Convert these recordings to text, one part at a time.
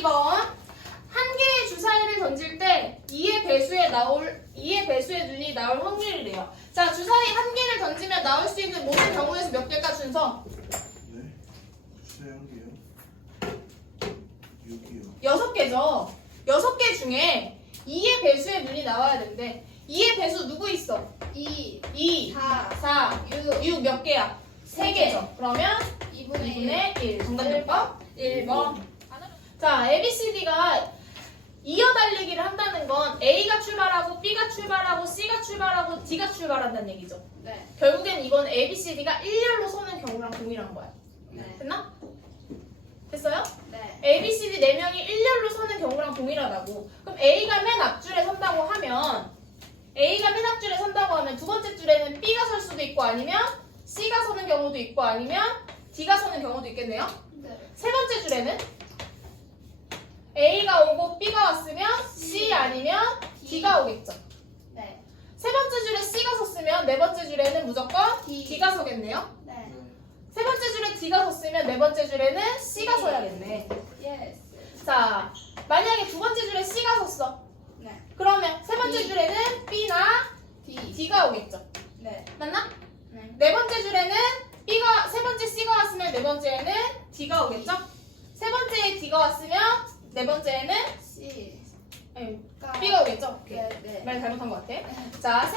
2번. 한 개의 주사위를 던질 때 2의 배수의 눈이 나올 확률이래요. 자, 주사위 한 개를 던지면 나올 수 있는 모든 경우에서 몇 개일까 준서? 네? 주사위 한 개요? 6이요. 6개죠. 6개 중에 2의 배수의 눈이 나와야 되는데 2의 배수 누구 있어? 2, 4, 6 몇 개야? 3개죠. 그러면 2분의 1. 정답 몇 번? 1번. 자, ABCD가 이어달리기를 한다는 건 A가 출발하고 B가 출발하고 C가 출발하고 D가 출발한다는 얘기죠. 네. 결국엔 이건 ABCD가 일렬로 서는 경우랑 동일한 거야. 네. 됐나? 됐어요? 네. ABCD 4명이 일렬로 서는 경우랑 동일하다고. 그럼 A가 맨 앞줄에 선다고 하면 두 번째 줄에는 B가 설 수도 있고 아니면 C가 서는 경우도 있고 아니면 D가 서는 경우도 있겠네요. 네. 세 번째 줄에는 A가 오고 B가 왔으면 C 아니면 D가 오겠죠. 네. 세 번째 줄에 C가 섰으면 네 번째 줄에는 무조건 D. D가 서겠네요. 네. 세 번째 줄에 D가 섰으면 네 번째 줄에는 C가 서야겠네. 예스. 자, 만약에 두 번째 줄에 C가 섰어. 네. 그러면 세 번째 D. 줄에는 B나 D. D가 오겠죠. 네. 맞나? 네. 네 번째 줄에는 세 번째 C가 왔으면 네 번째에는 D가 오겠죠. 세 번째에 D가 왔으면 네 번째에는 C. B가 오겠죠. 오케이. 네. 네. 말 잘못한 것 같아. 네. 자,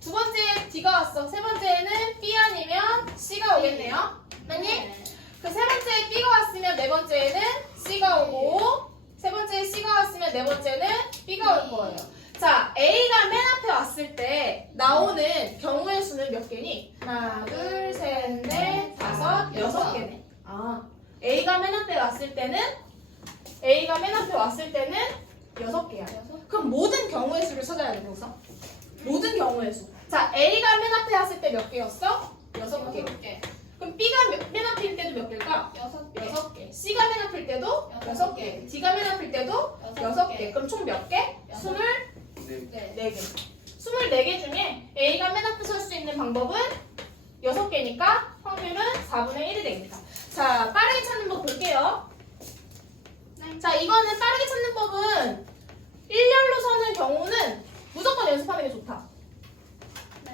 두 번째에 D가 왔어. 세 번째에는 B 아니면 C가 오겠네요. 맞니? 네. 그 세 번째에 B가 왔으면 네 번째에는 C가 오고, 세 번째에 C가 왔으면 네 번째는 B가 올 거예요. 자, A가 맨 앞에 왔을 때 나오는 경우의 수는 몇 개니? 하나, 둘, 셋, 넷, 다섯, 6개네. 아, A가 맨 앞에 왔을 때는 6개야. 그럼 모든 경우의 수를 찾아야 돼, 여기서. 모든 경우의 수. 자, A가 맨 앞에 왔을 때 몇 개였어? 6개. 개. 그럼 B가 맨 앞일 때도 몇 개일까? 6개. 6개. C가 맨 앞일 때도 여섯 6개. D가 맨 앞일 때도 여섯 6개. 개. 그럼 총 몇 개? 여섯 24개. 네. 24개 중에 A가 맨 앞에 설 수 있는 방법은 6개니까 확률은 4분의 1이 됩니다. 자, 빠르게 찾는 법 볼게요. 네. 자, 이거는 빠르게 찾는 법은 일렬로 서는 경우는 무조건 연습하는 게 좋다. 네.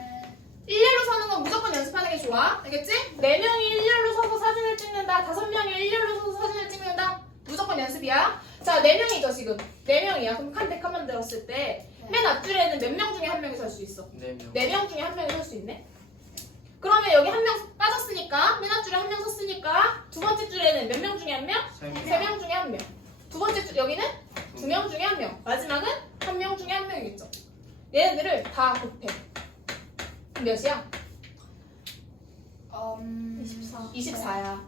일렬로 서는 건 무조건 연습하는 게 좋아. 알겠지? 4명이 일렬로 서서 사진을 찍는다. 5명이 일렬로 서서 사진을 찍는다. 무조건 연습이야. 자, 4명이죠, 지금. 4명이야. 그럼 칸100칸 만들었을 때 맨 앞줄에는 몇 명 중에 한 명이 설 수 있어? 4명. 4명 중에 한 명이 설 수 있네. 그러면 여기 한 명 빠졌으니까 맨 앞줄에 한 명 섰으니까 두 번째 줄에는 몇 명 중에 한 명? 3명 중에 한 명. 두 번째 줄 여기는 2명 중에 한 명. 마지막은 1명 중에 한 명이겠죠. 얘네들을 다 곱해. 몇이야? 24야.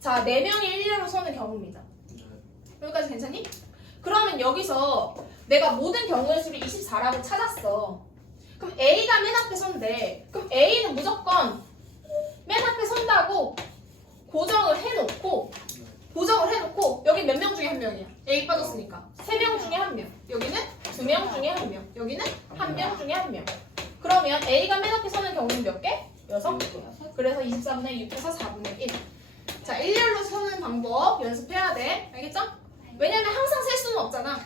자, 4명이 일렬로 서는 경우입니다. 여기까지 괜찮니? 그러면 여기서 내가 모든 경우의 수를 24라고 찾았어. 그럼 A가 맨 앞에 선대. 그럼 A는 무조건 맨 앞에 선다고 고정을 해놓고 여기 몇 명 중에 한 명이야? A 빠졌으니까 3명 중에 한 명. 여기는 2명 중에 한 명. 여기는 1명 중에 한 명. 그러면 A가 맨 앞에 서는 경우는 몇 개? 6개. 그래서 24분의 6에서 4분의 1. 자, 일렬로 서는 방법 연습해야 돼. 알겠죠? 왜냐면 항상 셀 수는 없잖아.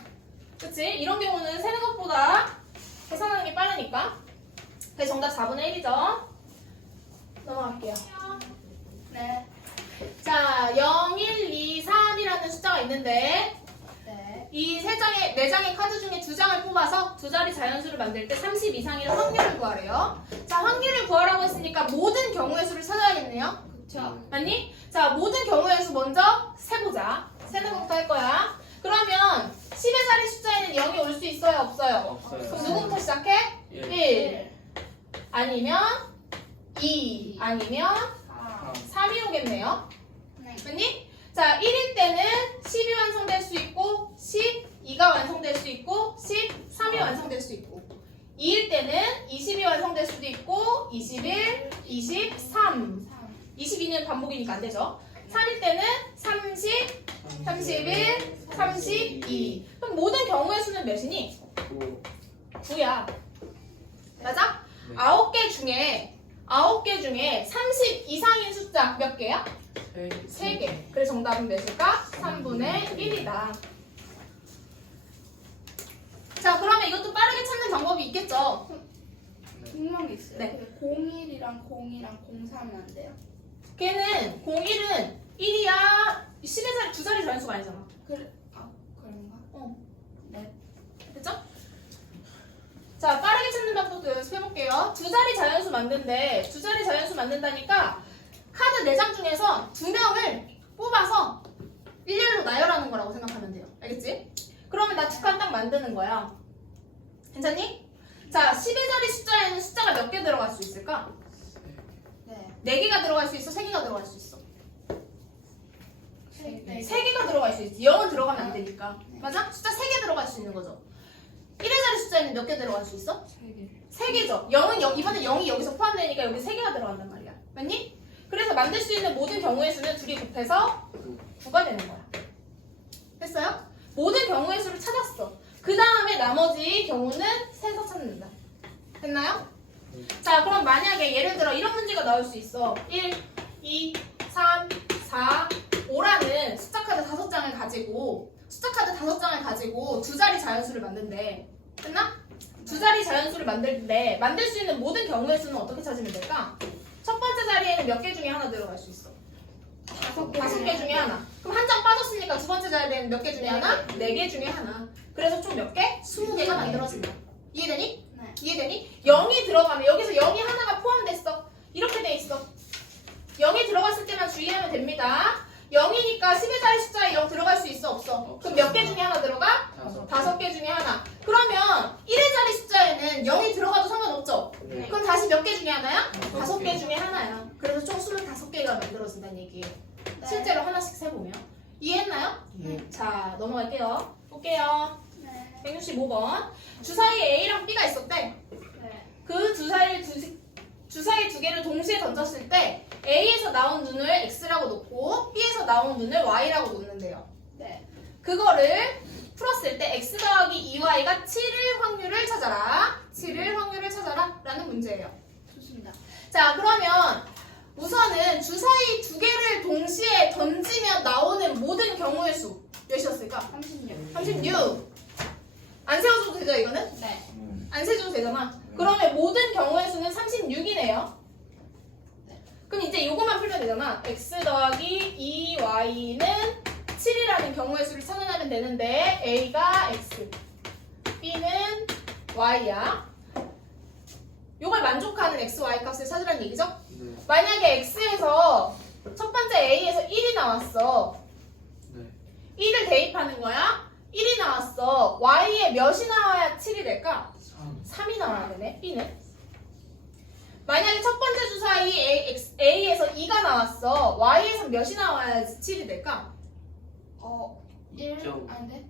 그치? 이런 경우는 세는 것보다 계산하는 게 빠르니까. 그래서 정답 4분의 1이죠. 넘어갈게요. 네. 자, 0, 1, 2, 3이라는 숫자가 있는데 네. 이 4장의 카드 중에 2장을 뽑아서 두 자리 자연수를 만들 때 30 이상이라는 확률을 구하래요. 자, 확률을 구하라고 했으니까 모든 경우의 수를 찾아야겠네요. 그쵸. 맞니? 자, 모든 경우의 수 먼저 세보자. 세는 것부터 할 거야. 그러면 10의 자리 숫자에는 0이 올 수 있어요? 없어요? 없어요. 그럼 누구부터 시작해? 1 아니면 2 아니면 3이 오겠네요. 네. 맞니? 자, 1일 때는 10이 완성될 수 있고 12가 완성될 수 있고 13이 완성될 수 있고 2일 때는 20이 완성될 수도 있고 21, 23 22는 반복이니까 안 되죠. 3일 때는 30, 31, 32 그럼 모든 경우의 수는 몇이니? 9야. 맞아? 네. 9개 중에 30 이상인 숫자 몇 개야? 3개. 그래서 정답은 몇일까? 3분의 1이다. 자, 그러면 이것도 빠르게 찾는 방법이 있겠죠? 궁금한 게 있어요. 네. 01이랑 02랑 03은 안 돼요? 걔는 01은 1이야 10의 두 자리 자연수가 아니잖아. 그런가? 어. 네. 됐죠? 자, 빠르게 찾는 방법도 연습해볼게요. 두 자리 자연수 만든데, 두 자리 자연수 만든다니까 카드 4장 중에서 2명을 뽑아서 일렬로 나열하는 거라고 생각하면 돼요. 알겠지? 그러면 나 두 칸 딱 만드는 거야. 괜찮니? 자, 10의 자리 숫자에는 숫자가 몇 개 들어갈 수 있을까? 네. 4개가 들어갈 수 있어? 3개가 들어갈 수 있어? 네. 3개가 들어갈 수 있어. 0은 들어가면 안 되니까. 맞아? 숫자 3개 들어갈 수 있는 거죠. 1의 자리 숫자에는 몇 개 들어갈 수 있어? 3개죠. 0은 이번에 0이 여기서 포함되니까 여기 3개가 들어간단 말이야. 맞니? 그래서 만들 수 있는 모든 경우의 수는 둘이 곱해서 9가 되는 거야. 됐어요? 모든 경우의 수를 찾았어. 그 다음에 나머지 경우는 세서 찾는다. 됐나요? 자, 그럼 만약에 예를 들어 이런 문제가 나올 수 있어. 1, 2, 3, 4, 5라는 숫자 카드 5장을 가지고 두 자리 자연수를 만든대. 됐나? 두 자리 자연수를 만들 수 있는 모든 경우의 수는 어떻게 찾으면 될까? 첫 번째 자리에는 몇 개 중에 하나 들어갈 수 있어? 5개 중에 하나. 그럼 한 장 빠졌으니까 두 번째 자리에는 몇 개 중에 하나? 4개 중에 하나. 그래서 총 몇 개? 20개가 만들어진다. 이해되니? 네. 이해되니? 0이 들어가면 여기서 0이 하나가 포함됐어. 이렇게 돼 있어. 0이 들어갔을 때만 주의하면 됩니다. 0이니까 10의 자리 숫자에 0 들어갈 수 있어? 없어? 그럼 몇 개 중에 하나 들어가? 5개 중에 하나. 그러면 1의 자리 숫자에는 0이 들어가도 상관없죠? 네. 그럼 다시 몇 개 중에 하나야? 5개 중에 하나야. 그래서 총 25개가 만들어진다는 얘기예요. 네. 실제로 하나씩 세보면. 이해했나요? 네. 자, 넘어갈게요. 볼게요. 네. 165번. 주사위에 A랑 B가 있었대. 네. 그 주사위 두 개를 동시에 던졌을 때 A에서 나온 눈을 X라고 놓고 B에서 나온 눈을 Y라고 놓는데요. 네. 그거를 풀었을 때 X 더하기 2Y가 7일 확률을 찾아라. 7일 확률을 찾아라. 라는 문제예요. 좋습니다. 자, 그러면 우선은 주사위 두 개를 동시에 던지면 나오는 모든 경우의 수 몇이었을까? 36. 36. 안 세워줘도 되죠, 이거는? 네. 안 세줘도 되잖아. 그러면 모든 경우의 수는 36이네요. 그럼 이제 이것만 풀면 되잖아. X 더하기 2Y는 7이라는 경우의 수를 찾아내면 되는데 A가 X, B는 Y야. 이걸 만족하는 X, Y 값을 찾으라는 얘기죠? 네. 만약에 X에서 첫 번째 A에서 1이 나왔어. 네. 1을 대입하는 거야. 1이 나왔어. Y에 몇이 나와야 7이 될까? 3이 나와야 되네. B는. 만약에 첫 번째 주사위 A에서 2가 나왔어. Y에서 몇이 나와야 7이 될까? 1. 점. 아닌데?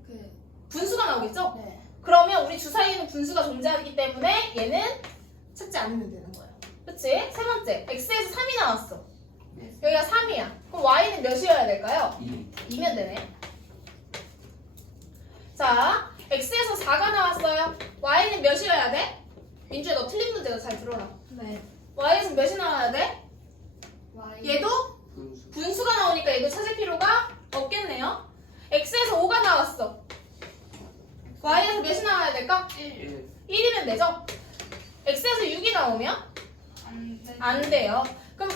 분수가 나오겠죠? 네. 그러면 우리 주사위에는 분수가 존재하기 때문에 얘는 찾지 않으면 되는 거예요. 그치? 세 번째, X에서 3이 나왔어. 여기가 3이야. 그럼 Y는 몇이어야 될까요? 2면 되네. 자, X에서 4가 나왔어요. Y는 몇이어야 돼? 민주야, 너 틀린 문제다. 잘 들어라. 네. Y에서 몇이 나와야 돼? Y. 얘도 분수가 나오니까 얘도 찾을 필요가 없겠네요. X에서 5가 나왔어. Y에서 몇이 나와야 될까? 1. 1이면 되죠? X에서 6이 나오면 안 돼. 안 돼요. 그럼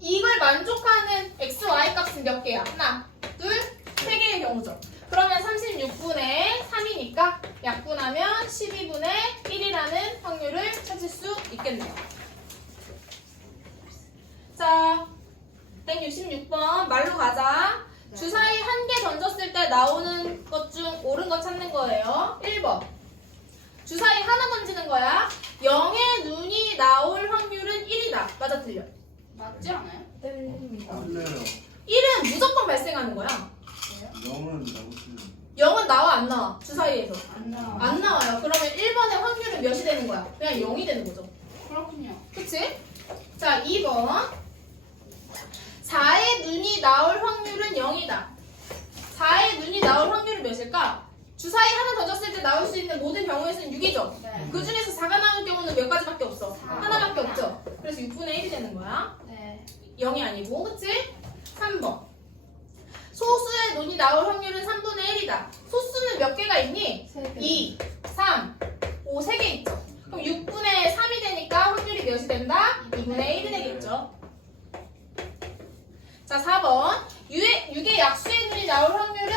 이걸 만족하는 X, Y 값은 몇 개야? 하나, 둘, 세 개의 경우죠. 그러면 36분의 3이니까 약분하면 12분의 1이라는 확률을 찾을 수 있겠네요. 자, 166번 말로 가자. 네. 주사위 한 개 던졌을 때 나오는 것 중 옳은 거 찾는 거예요. 1번. 주사위 하나 던지는 거야. 0의 눈이 나올 확률은 1이다. 맞아, 틀려? 맞지 않아요? 틀려요. 1은 무조건 발생하는 거야. 왜요? 0은 나오시는 0은 나와, 안 나와? 주사위에서. 안 나와. 안 나와요. 그러면 1번의 확률은 몇이 되는 거야? 그냥 0이 되는 거죠. 그렇군요. 그치? 자, 2번. 4의 눈이 나올 확률은 0이다. 4의 눈이 나올 확률은 몇일까? 주사위 하나 던졌을 때 나올 수 있는 모든 경우의 수는 6이죠. 네. 그 중에서 4가 나올 경우는 몇 가지밖에 없어? 사. 하나밖에 없죠. 그래서 6분의 1이 되는 거야. 네. 0이 아니고, 그치? 3번. 소수의 눈이 나올 확률은 3 몇 개가 있니? 3개. 2, 3, 5, 3개 있죠. 그럼 6분의 3이 되니까 확률이 몇이 된다? 2분의 1이 되겠죠. 자, 4번. 6의 약수의 눈이 나올 확률은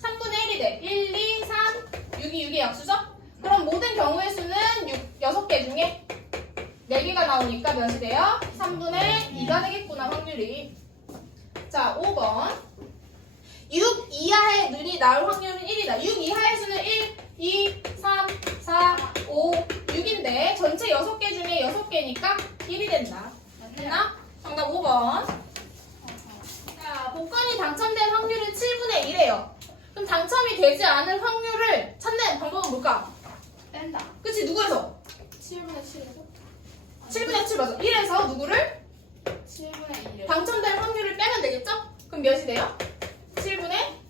3분의 1이 돼. 1, 2, 3, 6이 6의 약수죠? 그럼 모든 경우의 수는 6개 중에 4개가 나오니까 몇이 돼요? 3분의 2가 되겠구나, 확률이. 자, 5번. 6 이하의 눈이 나올 확률은 1이다. 6 이하의 수는 1, 2, 3, 4, 5, 6인데 전체 6개 중에 6개니까 1이 된다. 됐나? 정답 5번. 자, 복권이 당첨된 확률은 7분의 1이에요. 그럼 당첨이 되지 않을 확률을 찾는 방법은 뭘까? 뺀다. 그치, 누구에서? 7분의 7에서? 7분의 7 맞아. 1에서 누구를? 7분의 1을. 당첨될 확률을 빼면 되겠죠? 그럼 몇이 돼요? 7분의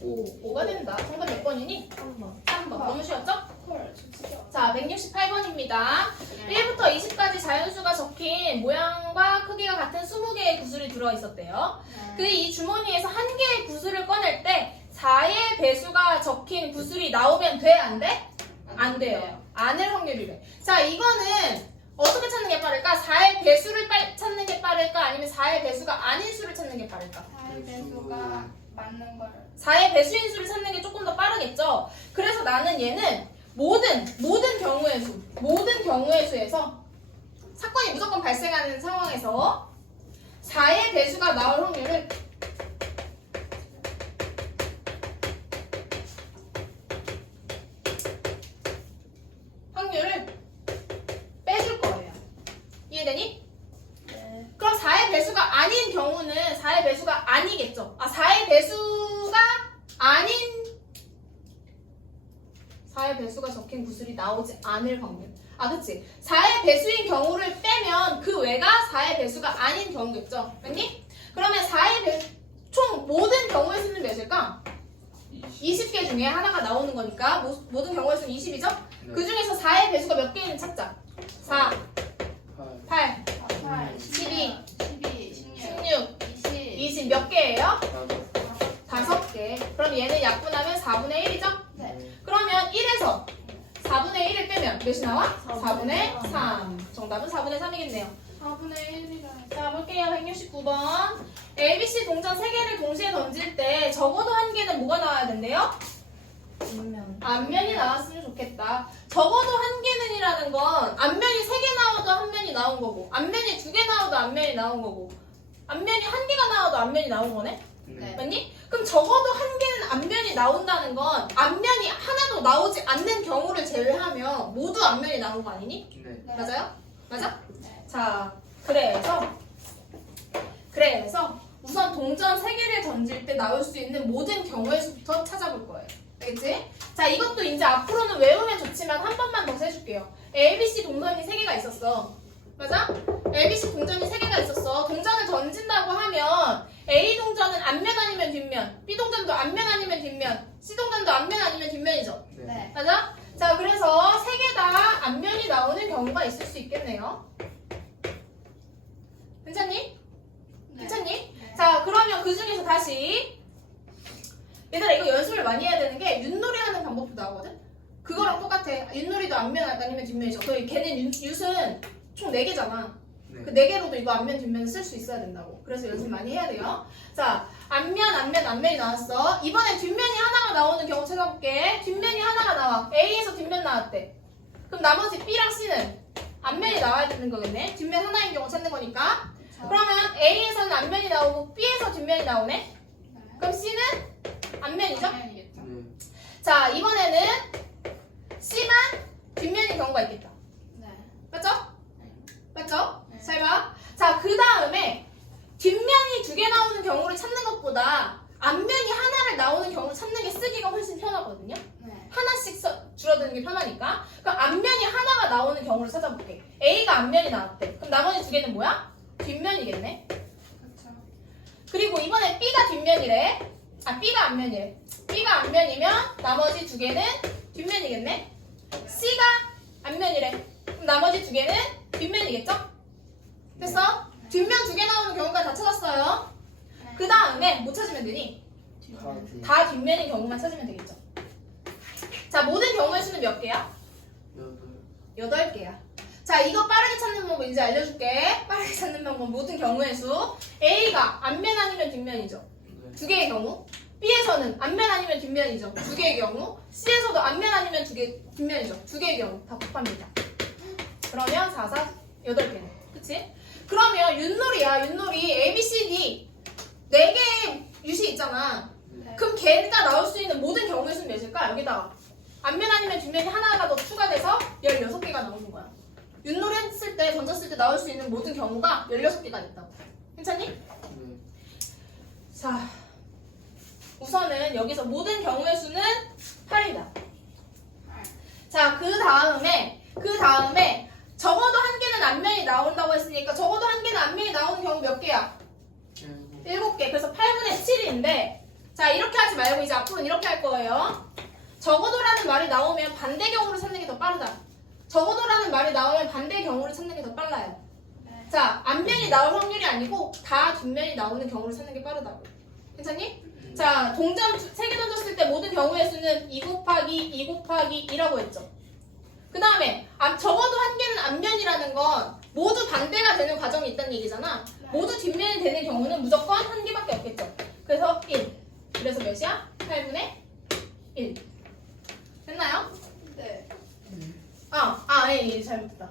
5가 된다. 정답 몇 번이니? 3번. 3번. 너무 쉬웠죠? 헐, 진짜. 자, 168번입니다. 1부터 20까지 자연수가 적힌 모양과 크기가 같은 20개의 구슬이 들어있었대요. 그 이 주머니에서 한 개의 구슬을 꺼낼 때 4의 배수가 적힌 구슬이 나오면 돼? 안 돼? 안 돼요. 안을 확률이래. 자, 이거는 어떻게 찾는 게 빠를까? 4의 배수를 찾는 게 빠를까? 아니면 4의 배수가 아닌 수를 찾는 게 빠를까? 4의 배수가 맞는 걸. 4의 배수인 수를 찾는 게 조금 더 빠르겠죠? 그래서 나는 얘는 모든 경우의 수에서 사건이 무조건 발생하는 상황에서 4의 배수가 나올 확률을 빼줄 거예요. 이해되니? 네. 그럼 4의 배수가 아닌 경우는 4의 배수가 아니겠죠? 4의 배수가 아닌 4의 배수가 적힌 구슬이 나오지 않을 확률. 그치? 4의 배수인 경우를 빼면 그 외가 4의 배수가 아닌 경우겠죠? 맞니? 그러면 4의 배수, 총 모든 경우의 수는 몇일까? 20개 중에 하나가 나오는 거니까 모든 경우의 수는 20이죠? 그 중에서 4의 배수가 몇 개인지 찾자. 4, 8, 8, 12, 12, 16, 16, 20. 20 몇 개예요? 5개. 그럼 얘는 약분하면 4분의 1이죠? 네. 그러면 1에서 4분의 1을 빼면 몇이 나와? 4분의 3. 정답은 4분의 3이겠네요. 4분의 1이라. 자, 볼게요. 169번. ABC 동전 3개를 동시에 던질 때 적어도 한 개는 뭐가 나와야 된대요? 앞면이 나왔으면 좋겠다. 적어도 한 개는이라는 건 앞면이 3개 나와도 한 면이 나온 거고, 앞면이 2개 나와도 앞면이 나온 거고, 앞면이 1개가 나와도 앞면이 나온 거네? 네. 맞니? 그럼 적어도 한 개는 앞면이 나온다는 건 앞면이 하나도 나오지 않는 경우를 제외하면 모두 앞면이 나온 거 아니니? 네. 네. 맞아요? 맞아? 네. 자, 그래서 우선 동전 3개를 던질 때 나올 수 있는 모든 경우의 수부터 찾아볼 거예요. 알겠지? 자, 이것도 이제 앞으로는 외우면 좋지만 한 번만 더 해줄게요. ABC 동전이 3개가 있었어. 맞아? ABC 동전이 3개가 있었어. 동전을 던진다고 하면 A 동전은 앞면 아니면 뒷면, B 동전도 앞면 아니면 뒷면, C 동전도 앞면 아니면 뒷면이죠. 네. 맞아? 자, 그래서 3개 다 앞면이 나오는 경우가 있을 수 있겠네요. 괜찮니? 네. 괜찮니? 네. 자, 그러면 그 중에서 다시 얘들아 이거 연습을 많이 해야 되는 게 윷놀이 하는 방법도 나오거든? 그거랑 똑같아. 윷놀이도 앞면 아니면 뒷면이죠. 걔는 윷은 총 4개잖아. 네. 그 4개로도 이거 앞면 뒷면 쓸 수 있어야 된다고. 그래서 연습 많이 해야 돼요. 자, 앞면이 나왔어. 이번엔 뒷면이 하나가 나오는 경우 찾아볼게. 뒷면이 하나가 나와. A에서 뒷면 나왔대. 그럼 나머지 B랑 C는 앞면이 나와야 되는 거겠네. 뒷면 하나인 경우 찾는 거니까. 그쵸? 그러면 A에서는 앞면이 나오고 B에서 뒷면이 나오네. 네. 그럼 C는 앞면이죠? 앞면이겠죠? 네. 자, 이번에는 C만 뒷면인 경우가 있겠다. 네. 맞죠? 네. 맞죠? 네. 잘 봐. 자, 그 다음에 뒷면이 2개 나오는 경우를 찾는 것보다 앞면이 하나를 나오는 경우를 찾는 게 쓰기가 훨씬 편하거든요. 네. 하나씩 줄어드는 게 편하니까. 그럼 앞면이 하나가 나오는 경우를 찾아볼게. A가 앞면이 나왔대. 그럼 나머지 2개는 뭐야? 뒷면이겠네. 그쵸? 그리고 이번에 B가 뒷면이래. B가 앞면이래. B가 앞면이면 나머지 2개는 뒷면이겠네. C가 앞면이래. 그럼 나머지 2개는 뒷면이겠죠? 됐어? 뒷면 2개 나오는 경우가 다 찾았어요. 네. 그 다음에 뭐 찾으면 되니? 다 뒷면인 경우만 찾으면 되겠죠. 자, 모든 경우의 수는 몇 개야? 8개야. 자, 이거 빠르게 찾는 방법 이제 알려줄게. 빠르게 찾는 방법 모든 경우의 수. A가 앞면 아니면 뒷면이죠. 2개의 경우. B에서는 앞면 아니면 뒷면이죠. 2개의 경우. C에서도 앞면 아니면 뒷면이죠. 2개의 경우. 다 곱합니다. 그러면 4, 8개네. 그치? 그러면 윷놀이야. 윷놀이 A, B, C, D 4개의 윷이 있잖아. 그럼 걔가 나올 수 있는 모든 경우의 수는 몇일까? 여기다가 앞면 아니면 뒷면이 하나가 더 추가돼서 16개가 나오는 거야. 윷놀이 했을 때, 던졌을 때 나올 수 있는 모든 경우가 16개가 있다고. 괜찮니? 자, 우선은 여기서 모든 경우의 수는 8이다. 자, 그 다음에 적어도 한 개는 앞면이 나온다고 했으니까 적어도 한 개는 앞면이 나오는 경우 몇 개야? 7개. 그래서 8분의 7인데 자, 이렇게 하지 말고 이제 앞으로는 이렇게 할 거예요. 적어도라는 말이 나오면 반대 경우를 찾는 게 더 빠르다. 적어도라는 말이 나오면 반대 경우를 찾는 게 더 빨라요. 자, 앞면이 나올 확률이 아니고 다 뒷면이 나오는 경우를 찾는 게 빠르다고. 괜찮니? 자, 동전 3개 던졌을 때 모든 경우의 수는 2 곱하기 2 곱하기 2라고 했죠. 그 다음에 적어도 한 개는 앞면이라는 건 모두 반대가 되는 과정이 있다는 얘기잖아. 모두 뒷면이 되는 경우는 무조건 한 개밖에 없겠죠. 그래서 1. 그래서 몇이야? 8분의 1. 됐나요? 네. 잘못했다.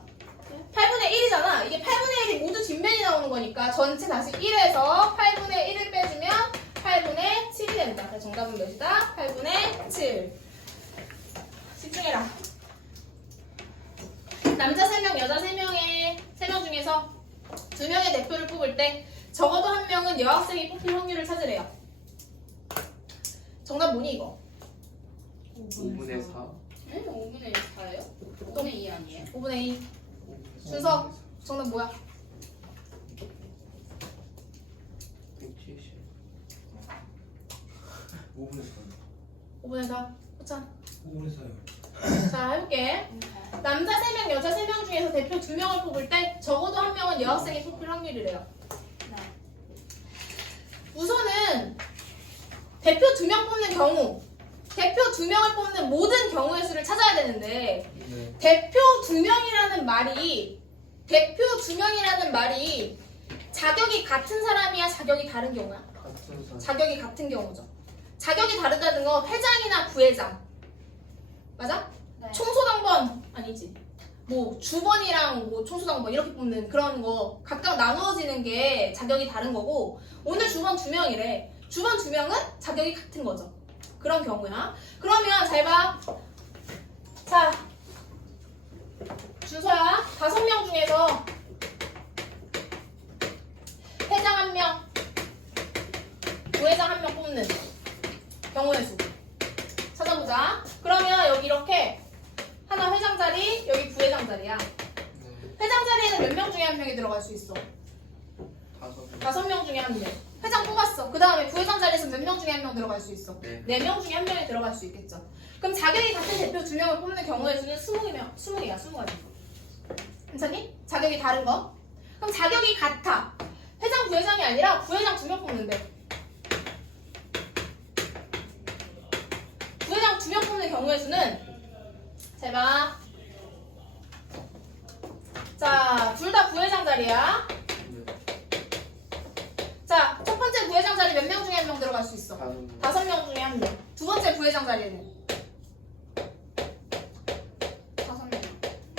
8분의 1이잖아. 이게 8분의 1이 모두 뒷면이 나오는 거니까 전체 다시 1에서 8분의 1을 빼주면 8분의 7이 된다. 그래서 정답은 몇이다? 8분의 7. 집중해라. 남자 3명, 여자 3명의 3명 중에서 2명의 대표를 뽑을 때 적어도 1명은 여학생이 뽑힐 확률을 찾으래요. 정답 뭐니 이거? 5분의 4. 응? 5분의 4예요? 5분의 2 아니에요? 5분의 2. 준석, 정답 뭐야? 170. 5분의 5분의 4. 호찬. 4. 5분의 4요. 자, 해볼게. 남자 3명, 여자 3명 중에서 대표 2명을 뽑을 때 적어도 1명은 여학생이 뽑힐 확률이래요. 네. 우선은 대표 2명 뽑는 경우, 대표 2명을 뽑는 모든 경우의 수를 찾아야 되는데 네. 대표 2명이라는 말이 자격이 같은 사람이야, 자격이 다른 경우야? 같은 사. 자격이 같은 경우죠. 자격이 다르다는 건 회장이나 부회장. 맞아? 네. 총소당번 아니지. 뭐 주번이랑 뭐 총소당번 이렇게 뽑는 그런 거 각각 나누어지는 게 자격이 다른 거고 오늘 주번 2명이래. 주번 2명은 자격이 같은 거죠. 그런 경우야. 그러면 잘 봐. 자, 준서야 5명 중에서 회장 1명, 부회장 1명 뽑는 경우의 수 찾아보자. 그러면 여기 이렇게 하나 회장 자리, 여기 부회장 자리야. 네. 회장 자리에는 몇 명 중에 1명이 들어갈 수 있어? 5명 중에 1명. 회장 뽑았어. 그 다음에 부회장 자리에서 몇 명 중에 1명 들어갈 수 있어? 네. 4명 중에 1명이 들어갈 수 있겠죠. 그럼 자격이 같은 대표 2명을 뽑는 경우의 수는 20개야, 20가지. 괜찮니? 자격이 다른 거. 그럼 자격이 같아. 회장, 부회장이 아니라 부회장 2명 뽑는데. 부회장 2명 뽑는 경우의 수는 잘 봐. 자, 둘 다 부회장 자리야. 네. 자, 첫 번째 부회장 자리 몇 명 중에 1명 들어갈 수 있어? 5명. 5명 중에 1명. 두 번째 부회장 자리는 5명.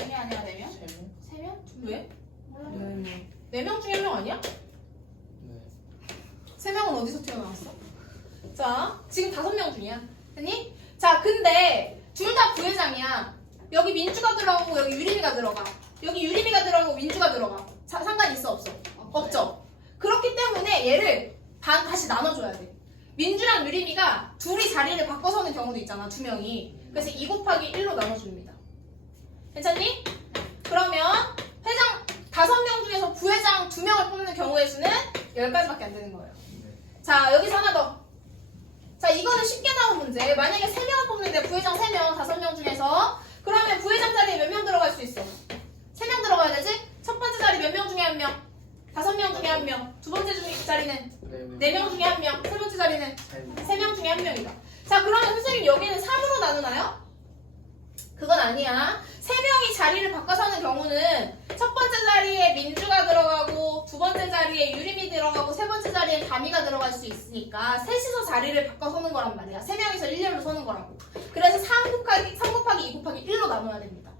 이게 아니라 4명? 3명? 왜? 몰라요. 4명 중에 1명 아니야? 네. 3명은 어디서 튀어나왔어? 자, 지금 5명 중이야. 됐니? 자, 근데 둘 다 부회장이야. 여기 민주가 들어가고 여기 유림이가 들어가. 여기 유림이가 들어가고 민주가 들어가. 상관 있어 없어? 없죠. 그렇기 때문에 얘를 다시 나눠줘야 돼. 민주랑 유림이가 둘이 자리를 바꿔서는 경우도 있잖아. 2명이. 그래서 2 곱하기 1로 나눠줍니다. 괜찮니? 그러면 회장 5명 중에서 부회장 2명을 뽑는 경우의 수는 10가지밖에 안 되는 거예요. 자, 여기서 하나 더. 자, 이거는 쉽게 나온 문제. 만약에 3명을 뽑는데 부회장 3명, 5명 중에서 그러면 부회장 자리에 몇 명 들어갈 수 있어? 3명 들어가야 되지? 첫 번째 자리 몇 명 중에 1명? 5명 중에 1명. 두 번째 자리는 네. 네. 4명 중에 1명. 세 번째 자리는 잘. 3명 중에 1명이다. 자, 그러면 선생님 여기는 3으로 나누나요? 그건 아니야. 3명이 자리를 바꿔서 하는 경우는 첫 번째 자리에 민주가 들어가고 두 번째 자리에 유림이 들어가고 세 번째 자리에 다미가 들어갈 수 있으니까 셋이서 자리를 바꿔 서는 거란 말이야. 3명이서 일렬로 서는 거라고. 그래서 3 곱하기 2 곱하기 1로 나눠야 됩니다.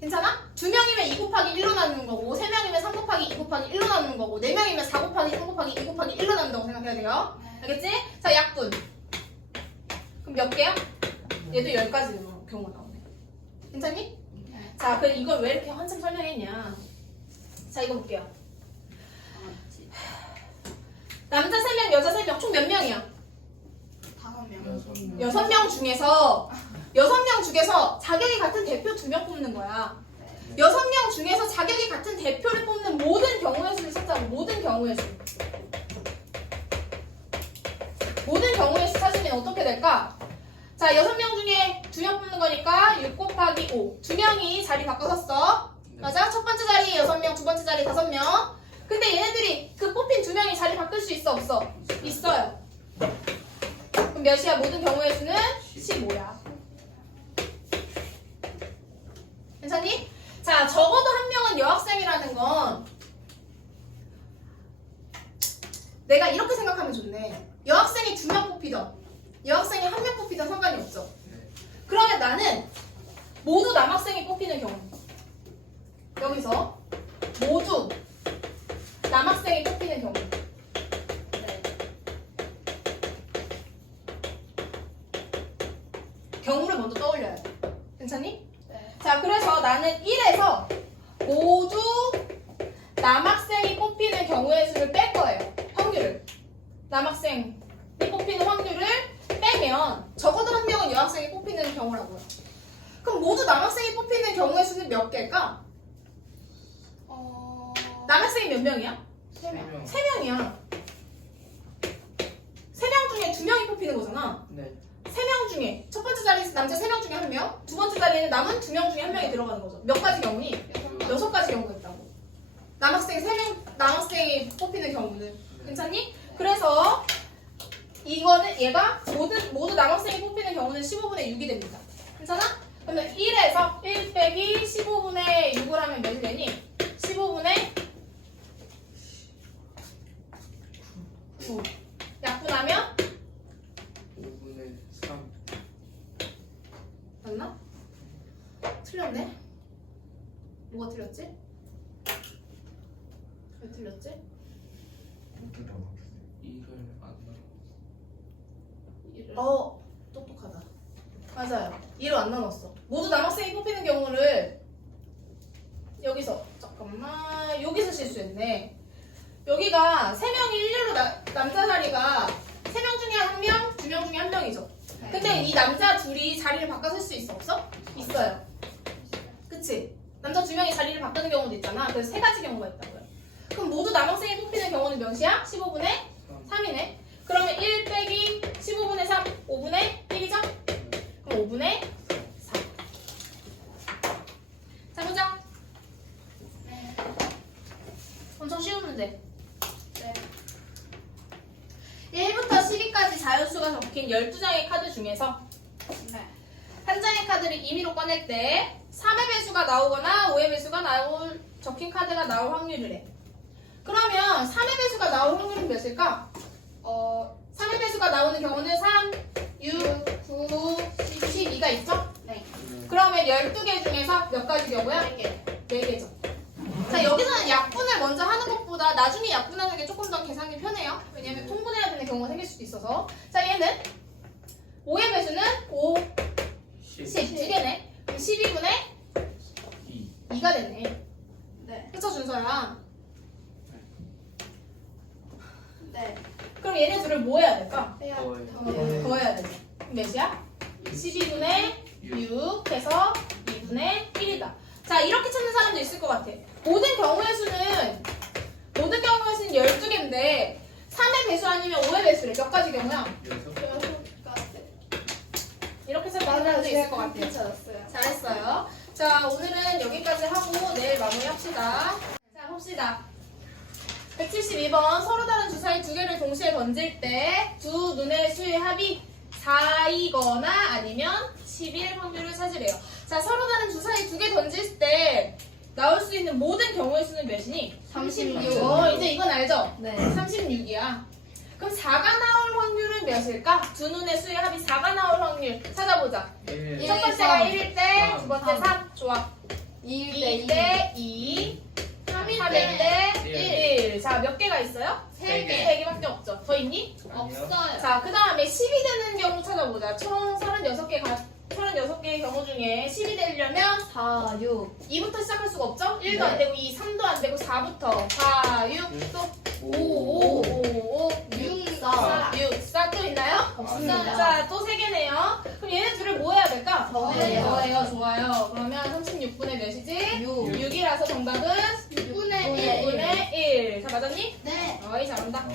괜찮아? 2명이면 2 곱하기 1로 나누는 거고 3명이면 3 곱하기 2 곱하기 1로 나누는 거고 4명이면 4 곱하기 3 곱하기 2 곱하기 1로 나눈다고 생각해야 돼요. 알겠지? 자, 약분. 그럼 몇 개야? 얘도 10가지 경우가 나오네. 괜찮니? 자, 그럼 이걸 왜 이렇게 한참 설명했냐. 자, 이거 볼게요. 남자 3명, 여자 3명, 총 몇 명이야? 5명. 6명 중에서 6명 중에서 자격이 같은 대표 2명 뽑는 거야. 6명 중에서 자격이 같은 대표를 뽑는 모든 경우의 수를 찾자고. 모든 경우의 수. 모든 경우의 수 찾으면 어떻게 될까? 자, 6명 중에 2명 뽑는 거니까 6 곱하기 5. 2명이 자리 바꿔 섰어. 맞아? 첫 번째 자리 6명, 두 번째 자리 5명. 근데 얘네들이 그 뽑힌 2명이 자리 바꿀 수 있어, 없어? 있어요. 그럼 몇이야? 모든 경우의 수는 15야. 괜찮니? 자, 적어도 한 명은 여학생이라는 건 내가 이렇게 생각하면 좋네. 여학생이 2명 뽑히던 여학생이 1명 뽑히던 상관이 없죠. 그러면 나는 모두 남학생이 뽑히는 경우, 여기서 모두 남학생이 뽑히는 경우, 경우를 먼저 떠올려야 돼. 괜찮니? 네. 자, 그래서 나는 1에서 모두 남학생이 뽑히는 경우의 수를 뺄 거예요. 확률을. 남학생이 뽑히는 확률을 빼면 적어도 한 명은 여학생이 뽑히는 경우라고요. 그럼 모두 남학생이 뽑히는 경우의 수는 몇 개일까? 남학생이 몇 명이야? 3명. 3명이야. 3명 중에 2명이 뽑히는 거잖아. 네. 3명 중에 첫 번째 자리에서 남자 3명 중에 1명, 두 번째 자리에는 남은 2명 중에 1명이 들어가는 거죠. 몇 가지 경우니? 6가지 경우가 있다고. 남학생이 뽑히는 경우는. 괜찮니? 그래서 이거는 얘가 모두 남학생이 뽑히는 경우는 15분의 6이 됩니다. 괜찮아? 그러면 1에서 1 빼기 15분의 6을 하면 몇이 되니? 15분의 9. 약분하면 5분의 3. 맞나? 틀렸네? 뭐가 틀렸지? 왜 틀렸지? 이걸 안 똑똑하다. 맞아요. 2로 안 나눴어. 모두 남학생이 뽑히는 경우를 여기서 잠깐만 여기서 실수했네. 여기가 3명이 일렬로 남자 자리가 3명 중에 1명, 2명 중에 1명이죠. 근데 이 남자 둘이 자리를 바꿔 쓸 수 있어? 없어? 있어요. 그치? 남자 2명이 자리를 바꾸는 경우도 있잖아. 그래서 3가지 경우가 있다고요. 그럼 모두 남학생이 뽑히는 경우는 몇이야? 15분의 3이네. 그러면 1 빼기 15분의 3, 5분의 1이죠? 그럼 5분의 4. 자, 보자. 엄청 쉬운 문제. 1부터 12까지 자연수가 적힌 12장의 카드 중에서 한 장의 카드를 임의로 꺼낼 때 3의 배수가 나오거나 5의 배수가 적힌 카드가 나올 확률을 해. 그러면 3의 배수가 나올 확률은 몇일까? 3의 배수가 나오는 경우는 3, 6, 9, 12가 있죠? 네. 그러면 12개 중에서 몇 가지 경우야? 4개죠. 자, 여기서는 약분을 먼저 하는 것보다 나중에 약분하는 게 조금 더 계산이 편해요. 왜냐면 통분해야 되는 경우가 생길 수도 있어서. 자, 얘는 5의 배수는 5, 10, 2개네. 그럼 12분의 2가 됐네. 네. 그쵸, 준서야? 네. 그럼 얘네 둘을 뭐 해야 될까? 더해요. 더해야 되네. 그럼 몇이야? 12분의 6 해서 2분의 1이다. 자, 이렇게 찾는 사람도 있을 것 같아. 모든 경우의 수는 12개인데 3의 배수 아니면 5의 배수래. 몇 가지 경우야? 6가지. 이렇게 찾는 사람도 있을 것 같아. 괜찮았어요. 잘했어요. 자, 오늘은 여기까지 하고 내일 마무리합시다. 자, 봅시다. 172번 서로 다른 주사위 두 개를 동시에 던질 때 두 눈의 수의 합이 4이거나 아니면 10일 확률을 찾으래요. 자, 서로 다른 주사위 두 개 던질 때 나올 수 있는 모든 경우의 수는 몇이니? 36. 이제 이건 알죠? 네. 36이야. 그럼 4가 나올 확률은 몇일까? 두 눈의 수의 합이 4가 나올 확률 찾아보자. 1. 첫 번째가 1일 때, 두 번째 3. 좋아. 2일 2일 때 2, 3일 때 1. 자, 몇 개가 있어요? 세 개. 3개밖에 없죠. 더 있니? 아니요. 없어요. 자, 그 다음에 10이 되는 경우 찾아보자. 총 36개의 경우 중에 10이 되려면 4, 6. 2부터 시작할 수가 없죠? 1도 네. 안 되고 2, 3도 안 되고 4부터 4, 6, 또 5, 5, 6, 4, 6, 4 또 있나요? 없습니다. 자, 또 3개네요. 그럼 얘네 둘을 뭐 해야 될까? 더해요. 더해요. 좋아요. 그러면 36분의 몇이지? 6. 6이라서 정답은 6분의 6분의 1. 자, 맞았니? 네. 어이, 잘한다.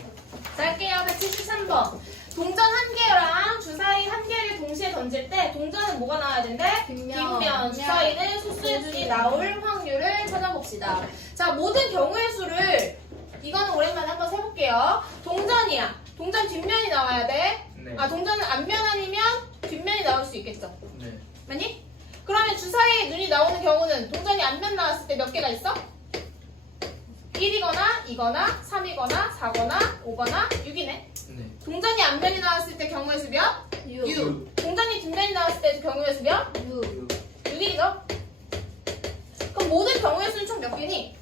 자, 할게요. 173번. 동전 한 개랑 주사위 한 개를 동시에 던질 때 동전은 뭐가 나와야 된대? 뒷면. 주사위는 소수의 눈이 나올 확률을 찾아봅시다. 자, 모든 경우의 수를 이거는 오랜만에 한번 세볼게요. 동전이야. 동전 뒷면이 나와야 돼. 네. 아, 동전은 앞면 아니면 뒷면이 나올 수 있겠죠. 네. 맞니? 그러면 주사위에 눈이 나오는 경우는 동전이 앞면 나왔을 때 몇 개가 있어? 1이거나 2거나 3이거나 4거나 5거나 6이네. 네. 동전이 앞면이 나왔을 때 경우의 수 몇? 6. 동전이 뒷면이 나왔을 때 경우의 수 몇? 6. 6이죠? 그럼 모든 경우의 수는 총 몇 개니?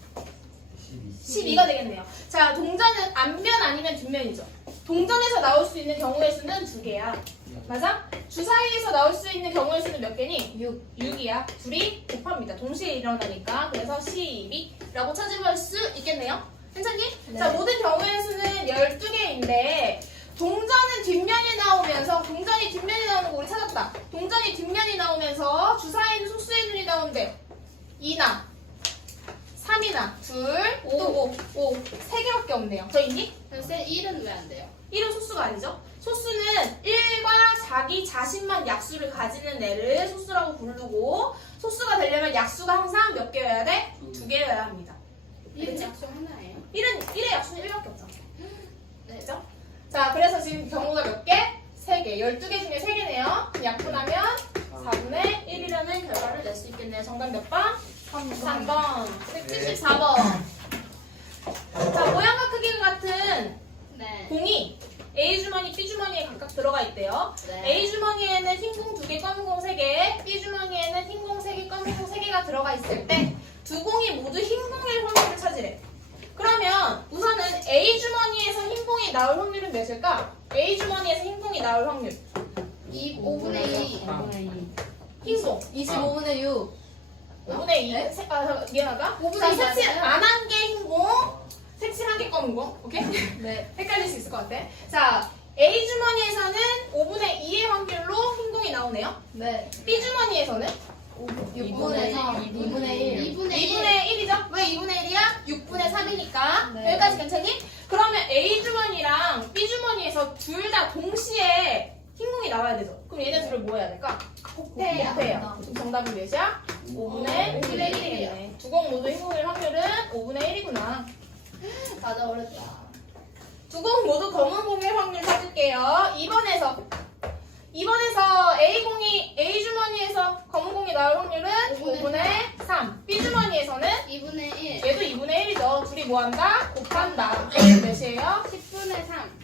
12. 12가 되겠네요. 자, 동전은 앞면 아니면 뒷면이죠. 동전에서 나올 수 있는 경우의 수는 2개야. 맞아? 주사위에서 나올 수 있는 경우의 수는 몇 개니? 6. 6이야. 둘이 곱합니다. 동시에 일어나니까. 그래서 12라고 찾아볼 수 있겠네요. 괜찮니? 네. 자, 모든 경우의 수는 12개인데 동전은 뒷면이 나오면서 동전이 뒷면이 나오는 거 우리 찾았다. 동전이 뒷면이 나오면서 주사위는 소수의 눈이 나오는데 2나 3이나 2, 또 5, 3개밖에 없네요. 저 있니? 쌤 1은 왜 안 돼요? 1은 소수가 아니죠. 소수는 1과 자기 자신만 약수를 가지는 애를 소수라고 부르고 소수가 되려면 약수가 항상 몇 개여야 돼? 2개여야 합니다. 1은 그치? 약수 하나예요? 1의 약수는 1밖에 없잖아. 네. 그죠? 자, 그래서 지금 경우가 몇 개? 3개. 12개 중에 3개네요. 약분하면 4분의 1이라는 결과를 낼 수 있겠네요. 정답 몇 번? 3번. 174번. 자, 모양과 크기가 같은 네. 공이 A 주머니, B 주머니에 각각 들어가 있대요. 네. A 주머니에는 흰 공 2개, 검은 공 3개, B 주머니에는 흰 공 3개, 검은 공 3개가 들어가 있을 때 두 공이 모두 흰 공일 확률을 찾으래. 그러면 우선은 A 주머니에서 흰 공이 나올 확률은 몇일까? A 주머니에서 흰 공이 나올 확률. 5분의 2. 흰 공. 25분의 6. 5분의 2. 미안하다. 5분의 자, 2 색칠 맞아요? 안 한 개 흰 공, 색칠 한 개 검은 공. 오케이? 네. 헷갈릴 수 있을 것 같아. 자, A 주머니에서는 5분의 2의 확률로 흰 공이 나오네요. 네. B 주머니에서는 6분의 3. 2분의 1. 2분의 1이죠? 왜 2분의 1이야? 6분의 3이니까. 네. 여기까지 괜찮니? 그러면 A 주머니랑 B 주머니에서 둘 다 동시에 흰 공이 나와야 되죠. 그럼 얘네 둘을 뭐 해야 될까? 곱해야 곱해요. 한다. 그럼 정답은 몇이야? 5분의 1이겠네. 두 공 모두 흰 공일 확률은 5분의 1이구나. 맞아, 어렵다. 두 공 모두 검은 공일 확률 찾을게요. 2번에서 A 주머니에서 검은 공이 나올 확률은 5분의 3. B 주머니에서는 2분의 1. 얘도 2분의 1이죠. 둘이 뭐 한다? 곱한다. 그럼 몇이에요? 10분의 3.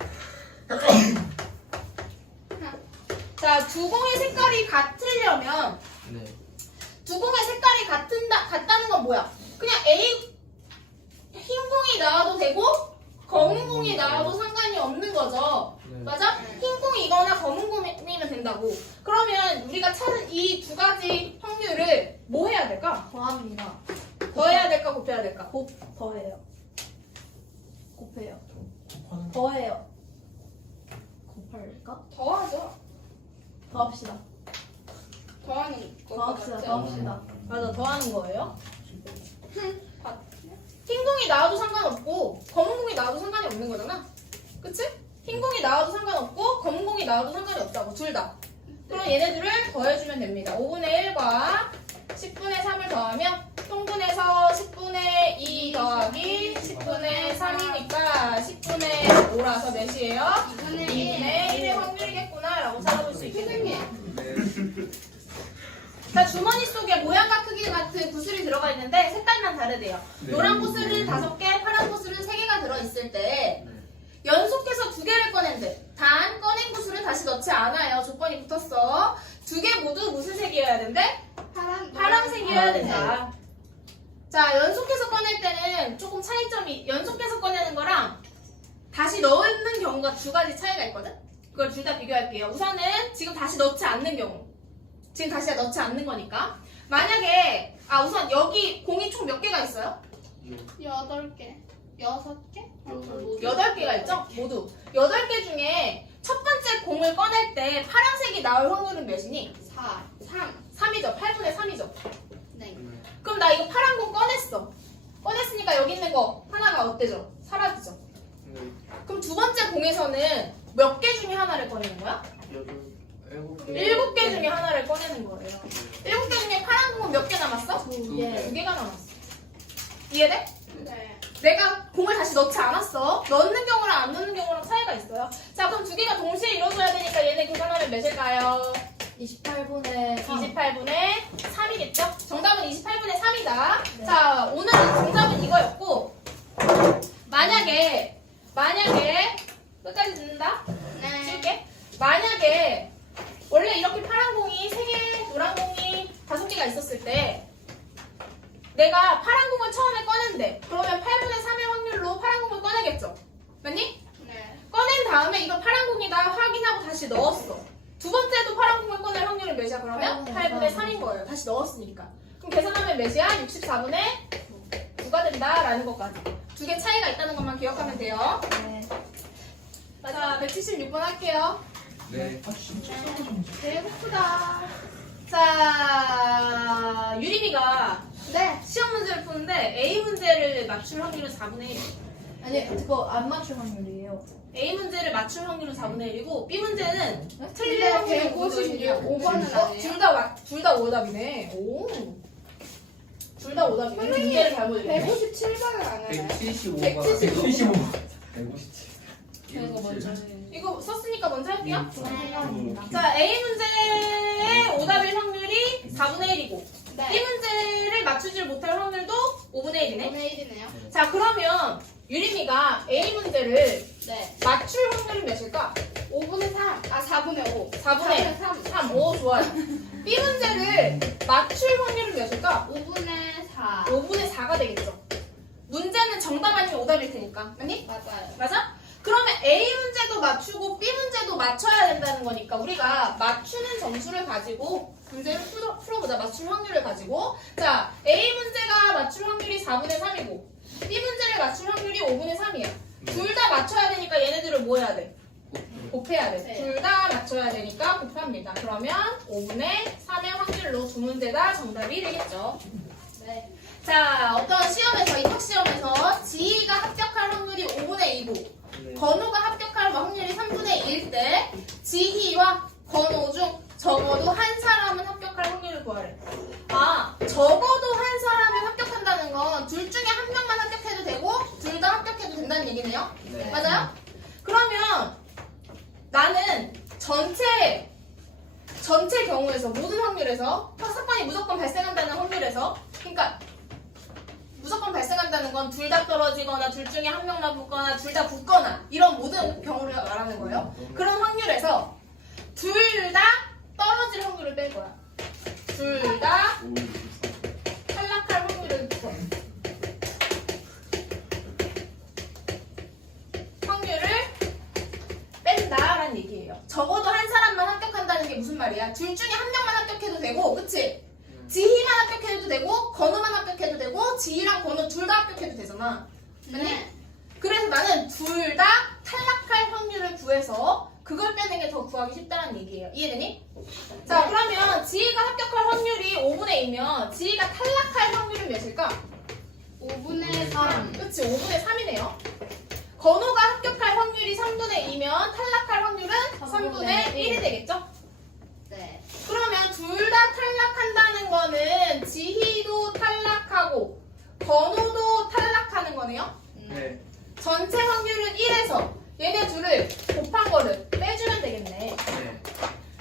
자, 두 공의 색깔이 같으려면 네. 두 공의 색깔이 같다는 건 뭐야? 그냥 흰 공이 나와도 되고 검은 공이 나와도 상관이 없는 거죠. 네. 맞아? 네. 흰 공이거나 검은 공이면 된다고. 그러면 우리가 찾은 이 두 가지 확률을 뭐 해야 될까? 더합니다. 더해야 될까? 곱해야 될까? 더해요. 곱해요. 곱하는 더해요. 곱할까? 더하죠. 더합시다. 더하는 거 더합시다. 같죠? 더합시다. 맞아, 더하는 거예요. 흰 공이 나와도 상관없고 검은 공이 나와도 상관이 없는 거잖아. 그치? 흰 공이 나와도 상관없고 검은 공이 나와도 상관이 없다고, 둘 다. 그럼 얘네들을 더해주면 됩니다. 5분의 1과 10분의 3을 더하면 통분해서 10분의 2 더하기 10분의 3이니까 10분의 5라서 몇이에요? 2분의 2분의 1. 1의 확률이겠구나 라고 찾아볼 수 있겠네요. 네. 자, 주머니 속에 모양과 크기 같은 구슬이 들어가 있는데 색깔만 다르대요. 네. 노란 구슬은 5개, 파란 구슬은 3개가 들어있을 때 연속해서 2개를 꺼낸대. 단 꺼낸 구슬은 다시 넣지 않아요. 조건이 붙었어. 2개 모두 무슨 색이어야 된대? 파란색이어야 된다. 자, 연속해서 꺼낼 때는 조금 차이점이, 연속해서 꺼내는 거랑 다시 넣는 경우가 2가지 차이가 있거든? 그걸 둘 다 비교할게요. 우선은 지금 다시 넣지 않는 경우. 지금 다시 넣지 않는 거니까. 만약에, 우선 여기 공이 총 몇 개가 있어요? 8개. 6개? 8개가 있죠? 모두. 8개 중에 첫 번째 공을 꺼낼 때 파란색이 나올 확률은 몇이니? 4. 3. 3이죠. 8분의 3이죠. 네. 그럼 나 이거 파란 공 꺼냈어. 꺼냈으니까 여기 있는 거 하나가 어때죠? 사라지죠. 그럼 두 번째 공에서는 몇 개 중에 하나를 꺼내는 거야? 7개 중에 하나를 꺼내는 거예요. 7개 중에 파란 공은 몇 개 남았어? 2개가 남았어. 이해돼? 네. 내가 공을 다시 넣지 않았어. 넣는 경우랑 안 넣는 경우랑 차이가 있어요. 자, 그럼 2개가 동시에 이루어져야 되니까 얘네 계산하면 몇일까요? 28분의 28분의 3이겠죠? 정답은 28분의 3이다. 네. 자, 오늘 정답은 이거였고, 만약에 끝까지 듣는다? 네. 칠게. 만약에 원래 이렇게 파란 공이 3개, 노란 공이 5개가 있었을 때 내가 파란 공을 처음에 꺼낸대. 그러면 8분의 3의 확률로 파란 공을 꺼내겠죠? 맞니? 네. 꺼낸 다음에 이걸 파란 공이다 확인하고 다시 넣었어. 두 번째도 파란 공을 꺼낼 확률은 몇이야? 그러면 8분의 3인 거예요. 다시 넣었으니까. 그럼 계산하면 몇이야? 64분의 9가 된다라는 것까지. 2개 차이가 있다는 것만 기억하면 돼요. 네. 자, 176번 할게요. 네. 배고프다. 자, 유림이가 네. 시험 문제를 푸는데 A 문제를 맞출 확률은 4분의 1. 아니, 그거 안 맞출 확률이에요. A 문제를 맞출 확률은 4분의 1이고 B 문제는 틀릴 틀릴 확률이 156, 5번은 아니에요? 둘 다 오답이네. 오. 둘 다 오답이네. 문제를 잘못 읽네. 157번은 안 해요. 175가 175. 157. 이거 먼저 이거 썼으니까 먼저 할게요. 생각합니다. 자, A 문제의 오답일 확률이 4분의 1이고 B 네. 문제를 맞추질 못할 확률도 5분의 1이네. 5분의 1이네요. 자, 그러면 유림이가 A 문제를 네. 맞출 확률이 몇일까? 5분의 3. 4분의 5. 4분의 3. 3. 오, 좋아요. B 문제를 맞출 확률은 몇일까? 5분의 4. 5분의 4가 되겠죠. 문제는 정답 아니면 오답일 테니까. 맞니? 맞아요. 맞아? 그러면 A 문제도 맞추고 B 문제도 맞춰야 된다는 거니까 우리가 맞추는 점수를 가지고 문제를 풀어보자. 맞출 확률을 가지고. 자, A 문제가 맞출 확률이 4분의 3이고 B 문제를 맞출 확률이 5분의 3이야. 둘 다 맞춰야 되니까 얘네들을 뭐 해야 돼? 곱해야 돼. 네. 둘 다 맞춰야 되니까 곱합니다. 그러면 5분의 3의 확률로 두 문제 다 정답이 되겠죠. 네. 자, 어떤 시험에서, 입학시험에서 지희가 합격할 확률이 5분의 2고 건우가 합격할 확률이 3분의 2일 때 지희와 건우 중 적어도 한 사람은 합격할 확률을 구하래. 적어도 한 사람이 합격한다는 건 둘 중에 한 명만 합격해도 되고 둘 다 합격해도 된다는 얘기네요. 네. 맞아요? 그러면 나는 전체 경우에서 모든 확률에서 사건이 무조건 발생한다는 확률에서 그러니까 무조건 발생한다는 건 둘 다 떨어지거나 둘 중에 한 명만 붙거나 둘 다 붙거나 이런 모든 경우를 말하는 거예요. 그런 확률에서 둘 다 떨어질 확률을 뺄 거야. 둘 다 탈락할 확률을 뺀다라는 얘기예요. 적어도 한 사람만 합격한다는 게 무슨 말이야? 둘 중에 한 명만 합격해도 되고, 그치? 지희만 합격해도 되고, 건우만 합격해도 되고, 지희랑 건우 둘 다 합격해도 되잖아. 맞니? 네. 그래서 나는 둘 다 탈락할 확률을 구해서 그걸 빼는 게 더 구하기 쉽다는 얘기예요. 이해되니? 자, 그러면 지희가 합격할 확률이 5분의 2면 지희가 탈락할 확률은 몇일까? 5분의 3. 그치, 5분의 3이네요. 건우가 합격할 확률이 3분의 2면 탈락할 확률은 3분의 1이 되겠죠? 네. 그러면 둘 다 탈락한다는 거는 지희도 탈락하고 번호도 탈락하는 거네요. 네. 전체 확률은 1에서 얘네 둘을 곱한 거를 빼주면 되겠네. 네.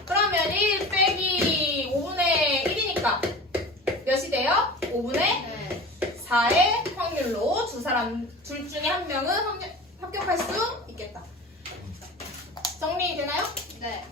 그러면 1 빼기 5분의 1이니까 몇이 돼요? 5분의 네. 4의 확률로 둘 중에 한 명은 합격할 수 있겠다. 정리되나요? 네.